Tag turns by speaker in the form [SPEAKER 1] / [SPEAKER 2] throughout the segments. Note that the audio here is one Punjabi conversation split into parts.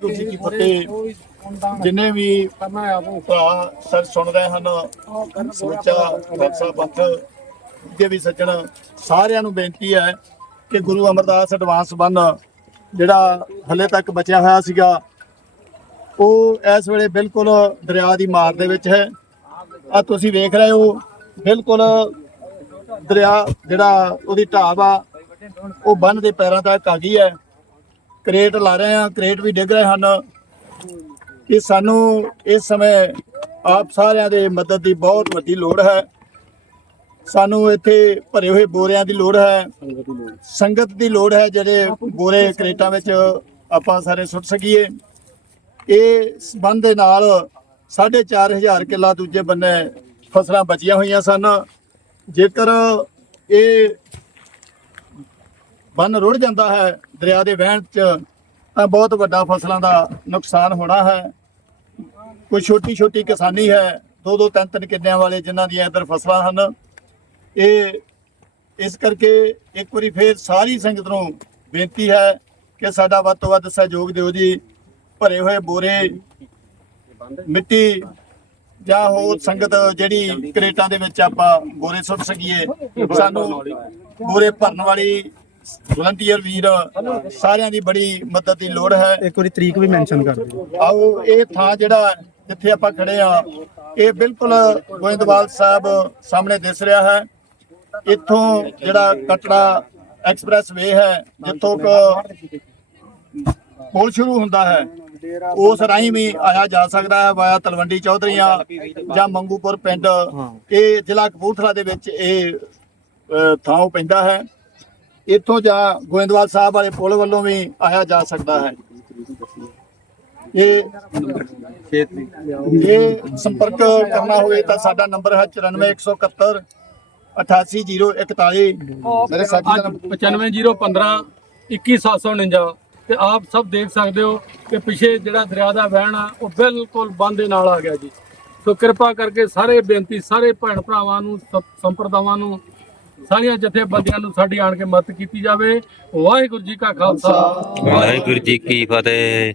[SPEAKER 1] ਤੁਸੀਂ ਜੀ ਕੀ ਫਤਿਹ। ਜਿੰਨੇ ਵੀ ਭਰਾ, ਸਰ ਸੁਣ ਰਹੇ ਹਨ, ਸਮੁੱਚਾ ਖਾਲਸਾ ਪੰਥ ਦੇ ਵੀ ਸੱਜਣ, ਸਾਰਿਆਂ ਨੂੰ ਬੇਨਤੀ ਹੈ ਕਿ ਗੁਰੂ ਅਮਰਦਾਸ ਐਡਵਾਂਸ ਬੰਨ ਜਿਹੜਾ ਹਲੇ ਤੱਕ ਬਚਿਆ ਹੋਇਆ ਸੀਗਾ, ਉਹ ਇਸ ਵੇਲੇ ਬਿਲਕੁਲ ਦਰਿਆ ਦੀ ਮਾਰ ਦੇ ਵਿੱਚ ਹੈ। ਆ ਤੁਸੀਂ ਵੇਖ ਰਹੇ ਹੋ, ਬਿਲਕੁਲ ਦਰਿਆ ਜਿਹੜਾ ਉਹਦੀ ਢਾਬ ਆ, ਉਹ ਬੰਨ ਦੇ ਪੈਰਾਂ ਤੱਕ ਆ ਗਈ ਹੈ। ਕ੍ਰੇਟ ਲਾ ਰਹੇ ਹਾਂ, ਕ੍ਰੇਟ ਵੀ ਡਿੱਗ ਰਹੇ ਹਨ ਕਿ ਸਾਨੂੰ ਇਸ ਸਮੇਂ ਆਪ ਸਾਰਿਆਂ ਦੇ ਮਦਦ ਦੀ ਬਹੁਤ ਵੱਡੀ ਲੋੜ ਹੈ। ਸਾਨੂੰ ਇੱਥੇ ਭਰੇ ਹੋਏ ਬੋਰਿਆਂ ਦੀ ਲੋੜ ਹੈ। ਸੰਗਤ ਦੀ ਲੋੜ ਹੈ ਜਿਹੜੇ ਬੋਰੇ ਕ੍ਰੇਟਾਂ ਵਿੱਚ ਆਪਾਂ ਸਾਰੇ ਸੁੱਟ ਸਕੀਏ। ਇਹ ਸੰਬੰਧ ਦੇ ਨਾਲ 4500 ਕਿੱਲਾ ਦੂਜੇ ਬੰਨੇ ਫਸਲਾਂ ਬਚੀਆਂ ਹੋਈਆਂ ਸਨ। ਜੇਕਰ ਇਹ ਬੰਨ ਰੁੜ ਜਾਂਦਾ ਹੈ, ਦਰਿਆ ਦੇ ਵਹਿਣ ਚ ਤਾਂ ਬਹੁਤ ਵੱਡਾ ਫਸਲਾਂ ਦਾ ਨੁਕਸਾਨ ਹੋਣਾ ਹੈ। ਕੋਈ ਛੋਟੀ ਛੋਟੀ ਕਿਸਾਨੀ ਹੈ ਦੋ ਦੋ ਤਿੰਨ ਤਿੰਨ ਕਿੱਲਿਆਂ ਵਾਲੇ ਜਿਨ੍ਹਾਂ ਦੀਆਂ ਇੱਧਰ ਫਸਲਾਂ ਹਨ। ਇਹ, ਇਸ ਕਰਕੇ ਇੱਕ ਵਾਰੀ ਫੇਰ ਸਾਰੀ ਸੰਗਤ ਨੂੰ ਬੇਨਤੀ ਹੈ ਕਿ ਸਾਡਾ ਵੱਧ ਤੋਂ ਵੱਧ ਸਹਿਯੋਗ ਦਿਓ ਜੀ। ਭਰੇ ਹੋਏ ਬੋਰੇ, ਮਿੱਟੀ ਜਾਂ ਹੋਰ ਸੰਗਤ ਜਿਹੜੀ ਕ੍ਰੇਟਾਂ ਦੇ ਵਿੱਚ ਆਪਾਂ ਬੋਰੇ ਸੁੱਟ ਸਕੀਏ, ਸਾਨੂੰ ਬੋਰੇ ਭਰਨ ਵਾਲੀ ਵਲੰਟੀਅਰ ਵੀਰ ਸਾਰਿਆਂ ਦੀ ਬੜੀ ਮਦਦ ਦੀ ਲੋੜ ਹੈ।
[SPEAKER 2] ਇੱਕ ਵਾਰੀ ਤਰੀਕ ਵੀ ਮੈਂਸ਼ਨ ਕਰ ਦਿਓ।
[SPEAKER 1] ਆਓ ਇਹ ਥਾਂ ਜਿਹੜਾ ਜਿੱਥੇ ਆਪਾਂ ਖੜੇ ਆ ਇਹ ਬਿਲਕੁਲ ਗੋਇੰਦਵਾਲ ਸਾਹਿਬ ਸਾਹਮਣੇ ਦਿਸ ਰਿਹਾ ਹੈ। ਇੱਥੋਂ ਜਿਹੜਾ ਕਟੜਾ ਐਕਸਪ੍ਰੈਸ ਵੇ ਹੈ ਜਿੱਥੋਂ ਕ ਪੁਲ ਸ਼ੁਰੂ ਹੁੰਦਾ ਹੈ ਉਸ ਰਾਹੀਂ ਵੀ ਆਇਆ ਜਾ ਸਕਦਾ ਹੈ ਵਾਇਆ ਤਲਵੰਡੀ ਚੌਧਰੀਆਂ ਜਾਂ ਮੰਗੂਪੁਰ ਪਿੰਡ। ਇਹ ਜ਼ਿਲ੍ਹਾ ਕਪੂਰਥਲਾ ਦੇ ਵਿੱਚ ਇਹ ਥਾਂ ਪੈਂਦਾ ਹੈ। ਇੱਥੋਂ ਜਾਂ ਗੋਇੰਦਵਾਲ ਸਾਹਿਬ ਵਾਲੇ ਪੁਲ ਵੱਲੋਂ ਵੀ ਆਇਆ ਜਾ ਸਕਦਾ ਹੈ। ਇਹ ਇਹ ਸੰਪਰਕ ਕਰਨਾ ਹੋਵੇ ਤਾਂ ਸਾਡਾ ਨੰਬਰ ਹੈ 94171 88041 ਮੇਰੇ ਸਾਥੀ ਦਾ ਨੰਬਰ
[SPEAKER 3] 95015 21749 ਤੇ ਆਪ ਸਭ ਦੇਖ ਸਕਦੇ ਹੋ ਕਿ ਪਿਛੇ ਜਿਹੜਾ ਦਰਿਆ ਦਾ ਵਹਿਣ ਆ ਉਹ ਬਿਲਕੁਲ ਬੰਦ ਦੇ ਨਾਲ ਆ ਗਿਆ ਜੀ। ਸੋ ਕਿਰਪਾ ਕਰਕੇ ਸਾਰੇ ਬੇਨਤੀ ਸਾਰੇ ਭੈਣ ਭਰਾਵਾਂ ਨੂੰ ਸੰਪਰਦਾਵਾਂ ਨੂੰ ਸਾਰੀਆਂ ਜਥੇਬੰਦੀਆਂ ਨੂੰ ਸਾਡੀ ਆਣ ਕੇ ਮਦਦ ਕੀਤੀ ਜਾਵੇ। ਵਾਹਿਗੁਰੂ ਜੀ ਕਾ ਖਾਲਸਾ।
[SPEAKER 4] ਵਾਹਿਗੁਰੂ ਜੀ ਕੀ ਫਤਿਹ।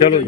[SPEAKER 2] ਚਲੋ ਜੀ।